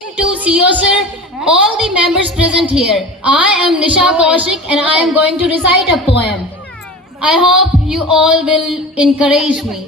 To CEO sir, all the members present here, I am Nisha Kaushik and I am going to recite a poem. I hope you all will encourage me.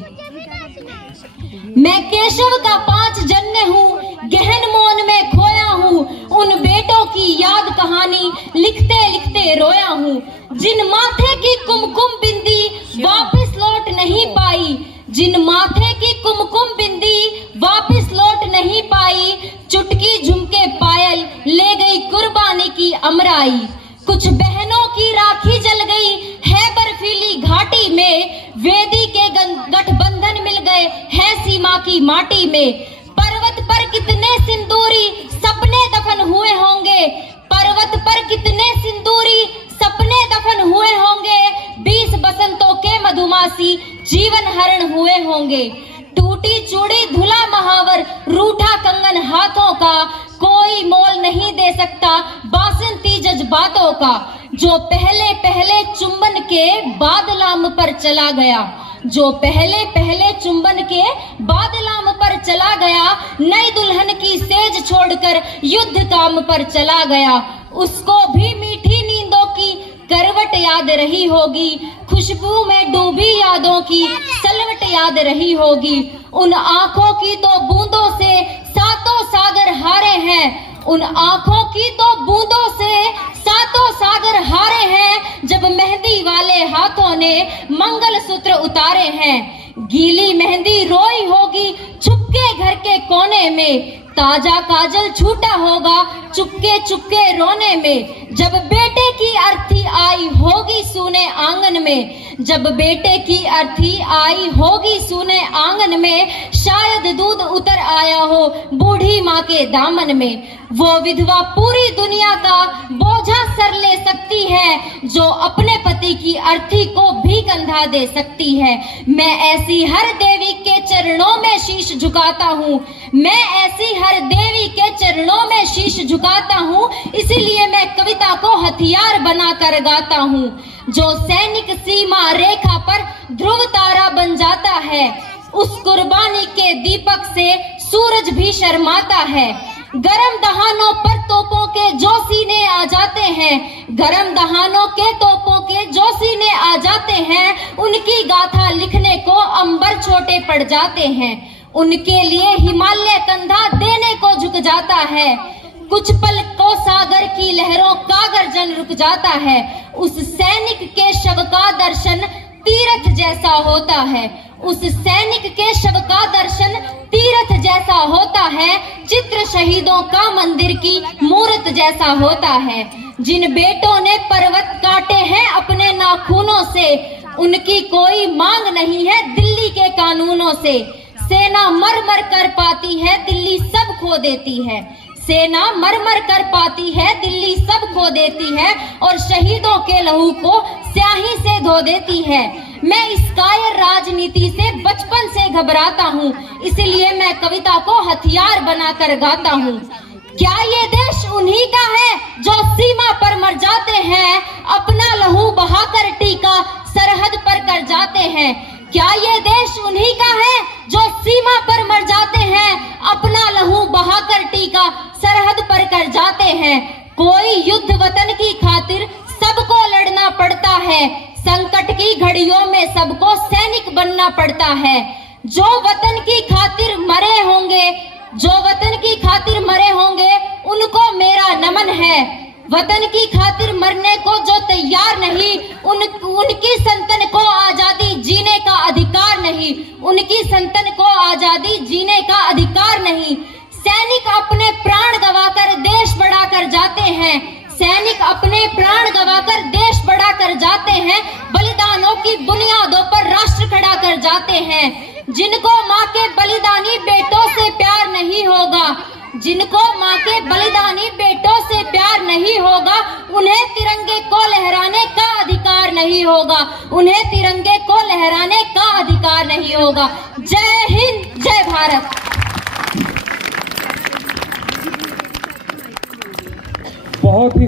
मैं केशव का 5 जन्य हूँ, गहन मौन में खोया हूँ, उन बेटों की याद कहानी लिखते लिखते रोया हूँ, जिन माथे की कुमकुम बिंदी वापस लौट नहीं पाई, जिन माथे की कुमकुम बिंदी वापस लौट नहीं पाई, चुटकी झुमके पायल ले गई कुर्बानी की अमराई। कुछ बहनों की राखी जल गई है बर्फीली घाटी में, वेदी के गठबंधन मिल गए हैं सीमा की माटी में। पर्वत पर कितने सिंदूरी सपने दफन हुए होंगे, पर्वत पर कितने सिंदूरी सपने दफन हुए होंगे, 20 बसंतों के मधुमासी जीवन हरण हुए होंगे। टूटी चूड़ी धुला महावर रूठा कंगन हाथों का, कोई मोल नहीं दे सकता बासंती जज्बातों का। जो पहले पहले चुंबन के बाद लाम पर चला गया, जो पहले पहले चुंबन के बाद लाम पर चला गया, नई दुल्हन की सेज छोड़कर युद्ध काम पर चला गया, उसको भी मीठी नींदों की करवट याद रही होगी, खुशबू में डूबी यादों की सलवट याद रही होगी। उन आंखों की तो बूंदों से सातों सागर हारे हैं, उन आंखों की तो बूंदों से सातों सागर हारे हैं, जब मेहंदी वाले हाथों ने मंगलसूत्र उतारे हैं। गीली मेहंदी रोई होगी छुपके घर के कोने में, ताजा काजल छूटा होगा चुपके चुपके रोने में। जब बेटे की अर्थी आई होगी सूने आंगन में, जब बेटे की अर्थी आई होगी सूने आंगन में, शायद दूध उतर आया हो बूढ़ी माँ के दामन में। वो विधवा पूरी दुनिया का बोझा सर ले सकती है, जो अपने पति की अर्थी को भी कंधा दे सकती है। मैं ऐसी हर देवी के चरणों में शीश झुकाता हूँ, मैं ऐसी हर देवी के चरणों में शीश झुकाता हूँ, इसीलिए मैं कविता को हथियार बनाकर गाता हूँ। जो सैनिक सीमा रेखा पर ध्रुव तारा बन जाता है, उस कुर्बानी के दीपक से सूरज भी शर्माता है। गरम दहानों पर तोपों के जो सीने आ जाते हैं, गरम दहानों के तोपों के जो सीने आ जाते हैं, उनकी गाथा लिखने को अंबर छोटे पड़ जाते हैं, उनके लिए हिमालय कंधा देने को झुक जाता है। कुछ पल को सागर की लहरों का गर्जन रुक जाता है, उस सैनिक के शव का दर्शन तीर्थ जैसा होता है, उस सैनिक के शव का दर्शन तीर्थ जैसा होता है, चित्र शहीदों का मंदिर की मूर्त जैसा होता है। जिन बेटों ने पर्वत काटे हैं अपने नाखूनों से, उनकी कोई मांग नहीं है दिल्ली के कानूनों से। सेना मर मर कर पाती है दिल्ली सब खो देती है, सेना मर मर कर पाती है दिल्ली सब खो देती है, और शहीदों के लहू को स्याही से धो देती है। मैं इस कायर राजनीति से बचपन से घबराता हूँ, इसलिए मैं कविता को हथियार बनाकर गाता हूँ। क्या ये देश उन्हीं का है जो सीमा पर मर जाते हैं, अपना लहू बहाकर टीका सरहद पर कर जाते हैं? क्या ये देश उन्हीं का है जो सीमा पर मर जाते हैं, अपना लहू बहाकर टीका सरहद पर कर जाते हैं? कोई युद्ध वतन की खातिर सबको लड़ना पड़ता है, संकट की घड़ियों में सबको सैनिक बनना पड़ता है। जो वतन की खातिर मरे होंगे, जो वतन की खातिर मरे होंगे, उनको मेरा नमन है। वतन की खातिर मरने को जो तैयार नहीं, उनकी संतन को आजादी जीने का अधिकार नहीं, उनकी संतन को आजादी जीने का अधिकार नहीं। सैनिक अपने प्राण गवाकर देश बड़ा कर जाते हैं, सैनिक अपने प्राण गवाकर देश बड़ा कर जाते हैं, बलिदानों की बुनियादों पर राष्ट्र खड़ा कर जाते हैं। जिनको माँ के बलिदानी बेटों से प्यार नहीं होगा, जिनको माँ के बलिदानी बेटों से प्यार नहीं होगा, उन्हें तिरंगे को लहराने का अधिकार नहीं होगा, उन्हें तिरंगे को लहराने का अधिकार नहीं होगा। जय हिंद, जय भारत। बहुत ही